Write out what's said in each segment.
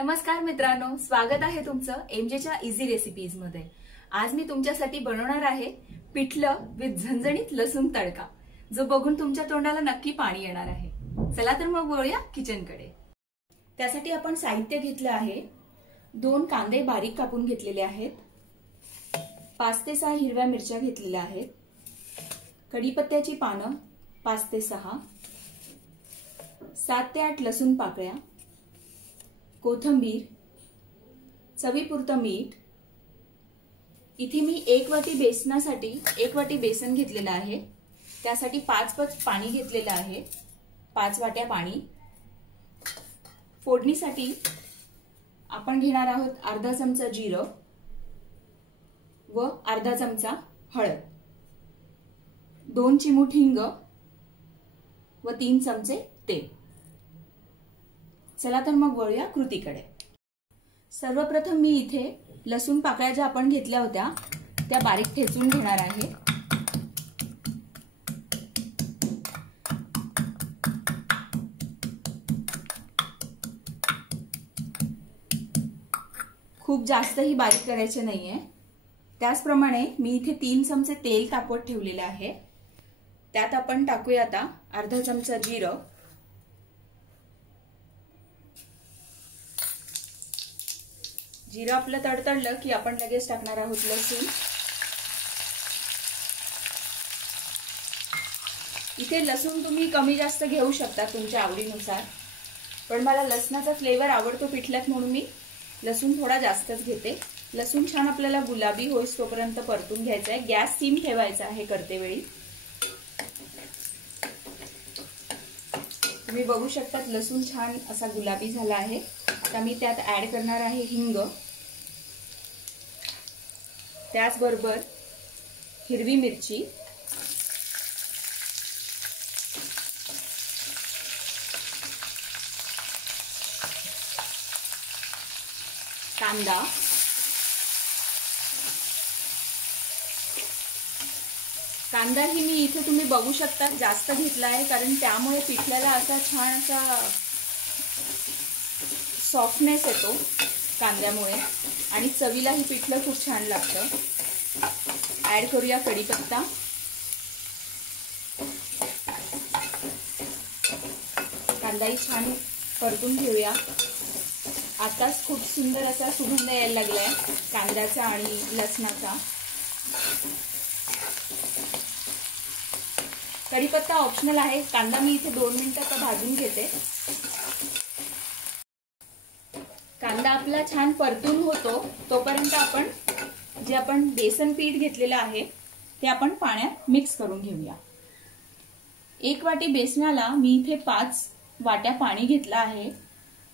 नमस्कार मित्रांनो, स्वागत आहे तुमचं एमजेच्या इझी रेसिपीज मध्ये। आज मी तुमच्यासाठी बनवणार आहे पिठलं विथ झणझणीत लसूण तडका, जो बघून तुमच्या तोंडाला नक्की पाणी येणार आहे। चला तर मग वळूया किचन कडे। त्यासाठी आपण साहित्य घेतलं आहे। 2 कांदे बारीक कापून घेतलेले आहेत, 5 ते 6 हिरव्या मिरच्या घेतलेल्या आहेत, कढीपत्त्याची पानं 5 ते 6, 7 ते 8 लसूण पाकळ्या, कोथिंबीर, चवीपुरतं मीठ। इथे मी 1 वाटी बेसनासाठी 1 वाटी बेसन घेतलेलं आहे, त्यासाठी 5 कप पाणी घेतलेलं आहे, 5 वाट्या पाणी। फोडणीसाठी आपण घेणार आहोत अर्धा चमचा जिरं व अर्धा चमचा हळद, 2 चिमूट हिंग व 3 चमचे तेल। चला तर मग वळूया कृतीकडे। सर्वप्रथम मी इथे लसूण पाकळ्या ज्या आपण घेतल्या होत्या त्या बारीक ठेचून घेणार आहे। खूप जास्तही बारीक करायचे नाहीये। त्याचप्रमाणे मी इथे 3 चमचे तेल तापवत ठेवलेले आहे, त्यात आपण टाकूया आता अर्धा चमचा जिरं, जिरं आपलं तडतडलं की आपण लगेच टाकणार आहोत लसूण। इथे लसूण तुम्ही कमी जास्त घेऊ शकता तुमच्या आवडीनुसार, पण मला लसणाचा फ्लेवर आवडतो पिठल्यात म्हणून मी लसूण थोडा जास्तच घेते। लसूण छान आपल्याला गुलाबी होईस तोपर्यंत परतून घ्यायचा आहे। गॅस सिम ठेवायचा आहे करते वेळी। तुम्ही बघू शकता लसूण छान असा गुलाबी झाला आहे। आता मी त्यात ऍड करणार आहे हिंग, त्याचबरोबर हिरवी मिरची, कांदा, कांदाही मी इथे तुम्ही बघू शकता जास्त घेतला आहे, कारण त्यामुळे पिठल्याला असा छान असा सॉफ्टनेस येतो कांद्यामुळे आणि चवीलाही पिठलं खूप छान लागतं। ऍड करूया कढीपत्ता, कांदाही छान परतून घेऊया। आताच खूप सुंदर असा सुगंध यायला लागलाय कांद्याचा आणि लसणाचा। कढीपत्ता ऑप्शनल आहे, कांदा मी इथे 2 मिनिटं भाजून घेते। कांदा आपला छान परतून होतो तोपर्यंत आपण जे आपण बेसन पीठ घेतलेलं आहे ते आपण पाण्यात मिक्स करून घेऊया। 1 वाटी बेसनाला मी इथे 5 वाट्या पाणी घेतलं आहे,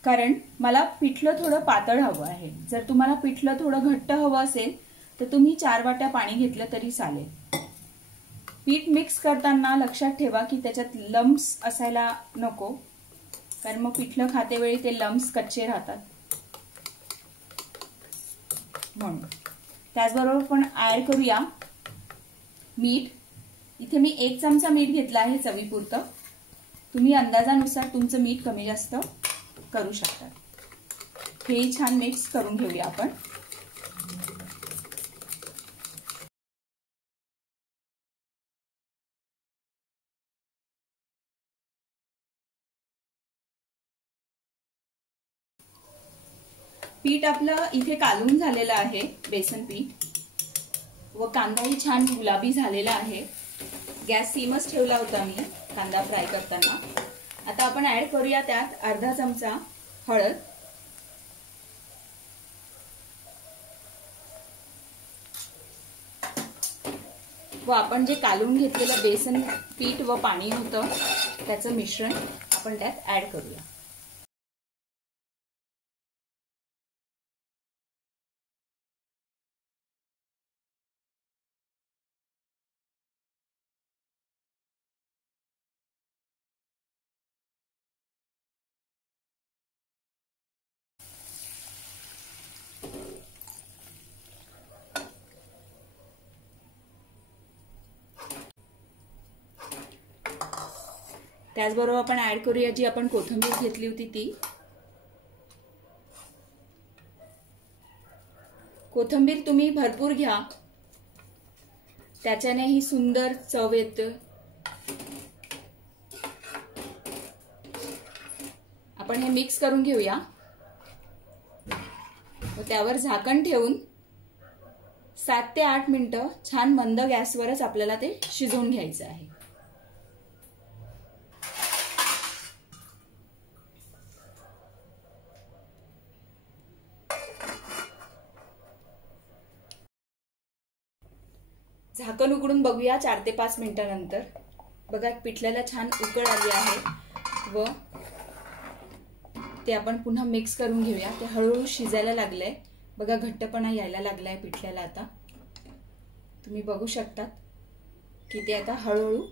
कारण मला पिठलं थोडं पातळ हवं आहे। जर तुम्हाला पिठलं थोडं घट्ट हवं असेल तर तुम्ही 4 वाट्या पाणी घेतलं तरी चालेल। पीठ मिक्स करताना लक्षात ठेवा की त्याच्यात लम्प्स असायला नको, कारण मग पिठलं खाते वेळी ते लम्प्स कच्चे राहतात म्हणून। त्याचबरोबर आपण ऍड करूया मीठ। इथे मी 1 चमचा मीठ घेतला आहे चवीपुरतं, तुम्ही अंदाजानुसार तुमचं मीठ कमी जास्त करू शकता। हे छान मिक्स करून घेऊया आपण। पीठ आपलं इथे कालून झालेलं आहे बेसन पीठ, व कांदाही छान गुलाबी झालेला आहे। गॅस सीमच ठेवला होता मी कांदा फ्राय करताना। आता आपण ऍड करूया त्यात अर्धा चमचा हळद, व आपण जे कालून घेतलेलं बेसन पीठ व पाणी होतं त्याचं मिश्रण आपण त्यात ऍड करूया। त्याचबरोबर आपण ऍड करूया जी आपण कोथिंबीर घेतली होती ती, कोथिंबीर तुम्ही भरपूर घ्या, त्याच्याने ही सुंदर चव येते। आपण हे मिक्स करून घेऊया व त्यावर झाकण ठेवून 7 ते 8 मिनिटं छान मंद गॅसवरच आपल्याला ते शिजवून घ्यायचं आहे। झाकण उघडून बघूया 4 ते 5 मिनिटांनंतर। बघा पिठल्याला छान उकळ आली आहे व ते आपण पुन्हा मिक्स करून घेऊया। ते हळूहळू शिजायला लागलंय, बघा घट्टपणा यायला लागलाय पिठल्याला। आता तुम्ही बघू शकता की ते आता हळूहळू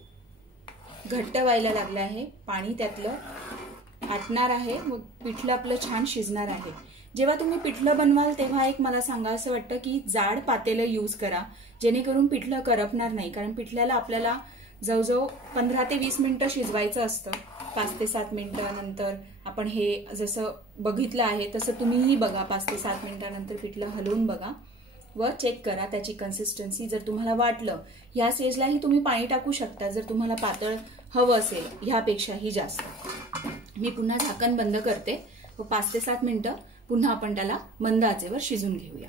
घट्ट व्हायला लागलं आहे, पाणी त्यातलं आटणार आहे व पिठलं आपलं छान शिजणार आहे। जेव्हा तुम्ही पिठलं बनवाल तेव्हा एक मला सांगायचं वाटतं की जाड पातेलं यूज करा, जेणेकरून पिठलं करपणार नाही। कारण पिठल्याला आपल्याला जवळजवळ 15 ते 20 मिनिटं शिजवायचं असतं। 5 ते 7 मिनिटांनंतर आपण हे जसं बघितलं आहे तसं तुम्हीही बघा, 5 ते 7 मिनिटांनंतर पिठलं हलवून बघा व चेक करा त्याची कन्सिस्टन्सी। जर तुम्हाला वाटलं या स्टेजलाही तुम्ही पाणी टाकू शकता, जर तुम्हाला पातळ हवं असेल ह्यापेक्षाही जास्त। मी पुन्हा झाकण बंद करते व 5 ते 7 मिनिटं पुन्हा आपण त्याला मंद आचेवर शिजून घेऊया।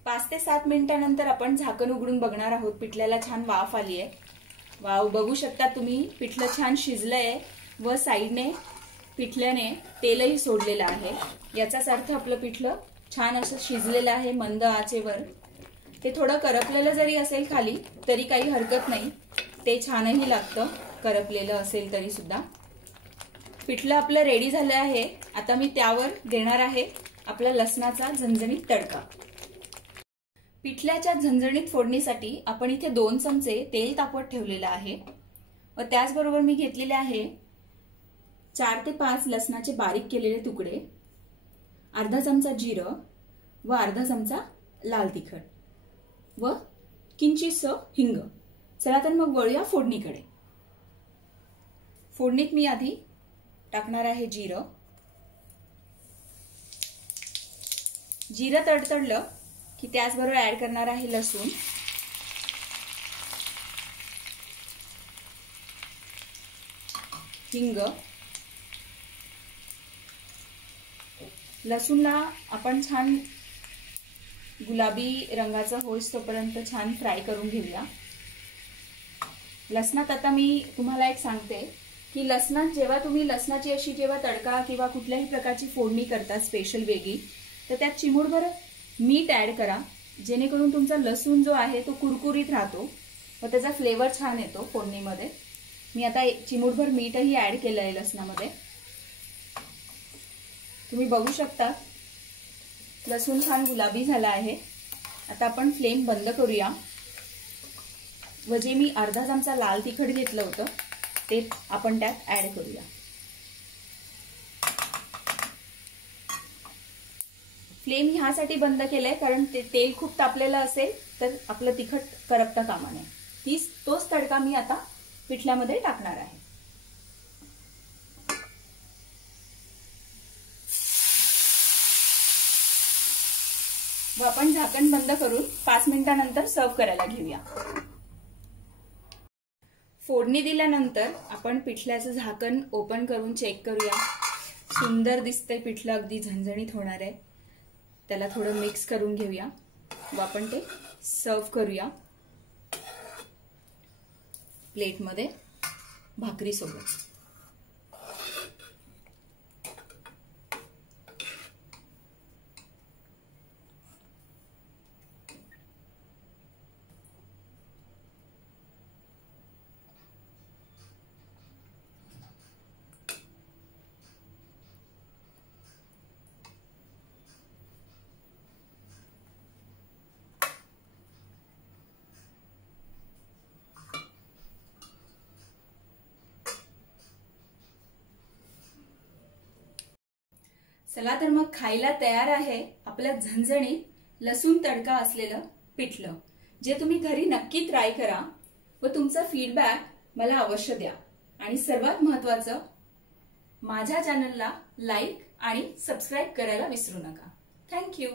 5 ते 7 मिनिटांनंतर आपण झाकण उघडून बघणार आहोत। पिठल्याला छान वाफ आली आहे, वाव बघू शकता तुम्ही, पिठलं छान शिजलंय व साईडने पिठल्याने तेलही सोडलेलं आहे। याचाच अर्थ आपलं पिठलं छान असं शिजलेलं आहे मंद आचेवर। ते थोडं करपलेलं जरी असेल खाली तरी काही हरकत नाही, ते छानही लागतं करपलेलं असेल तरी सुद्धा। पिठलं आपलं रेडी झालं आहे। आता मी त्यावर देणार आहे आपला लसणाचा झणझणीत तडका। पिठल्याच्या झणझणीत फोडणीसाठी आपण इथे 2 चमचे तेल तापवत ठेवलेलं आहे व त्याचबरोबर मी घेतलेले आहे 4 ते 5 लसणाचे बारीक केलेले तुकडे, अर्धा चमचा जिरं व अर्धा चमचा लाल तिखट व किंचितसं हिंग। चला तर मग वळूया फोडणीकडे। फोडणीत मी आधी टाकणार आहे जिरं। जिरं तडतडलं की त्याचबरोबर ऍड करणार आहे लसूण, हिंग। लसूणला आपण छान गुलाबी रंगाचा होईस्तोपर्यंत छान फ्राय करून घेऊया। लसणात आता मी तुम्हाला एक सांगते की लसणात जेव्हा तुम्ही लसणाची अशी जेव्हा तडका किंवा कुठल्याही प्रकारची फोडणी करता स्पेशल वेगळी, तर त्यात चिमूटभर मीठ ऍड करा, जेणेकरून तुमचा लसूण जो आहे तो कुरकुरीत राहतो व त्याचा फ्लेवर छान येतो फोडणीमध्ये। मी आता चिमूटभर मीठही ऍड केलं आहे लसणामध्ये। तुम्ही बघू शकता लसूण छान गुलाबी झाला आहे। आता आपण फ्लेम बंद करूया व जे मी अर्धा चमचा लाल तिखट घेतलं होतं ते आपण त्यात ऍड करूया। फ्लेम ह्यासाठी बंद केलाय कारण ते तेल खूप तापलेलं असेल तर आपलं तिखट करपता कामा नये। तोच तडका मी आता पिठल्यामध्ये टाकणार आहे। व आपण झाकण बंद करून 5 मिनिटांनंतर सर्व करायला घेऊया। फोडणी दिल्यानंतर आपण पिठल्याचं झाकण ओपन करून चेक करूया। सुंदर दिसतंय पिठलं, अगदी झणझणीत होणार आहे। त्याला थोडं मिक्स करून घेऊया व आपण ते सर्व करूया प्लेटमध्ये भाकरी सोबत। चला तर मग खायला तयार आहे आपल्या झणझणीत लसूण तडका असलेलं पिठलं, जे तुम्ही घरी नक्की ट्राय करा व तुमचा फीडबॅक मला अवश्य द्या। आणि सर्वात महत्त्वाचं, माझ्या चॅनलला लाईक आणि सबस्क्राईब करायला विसरू नका। थँक्यू.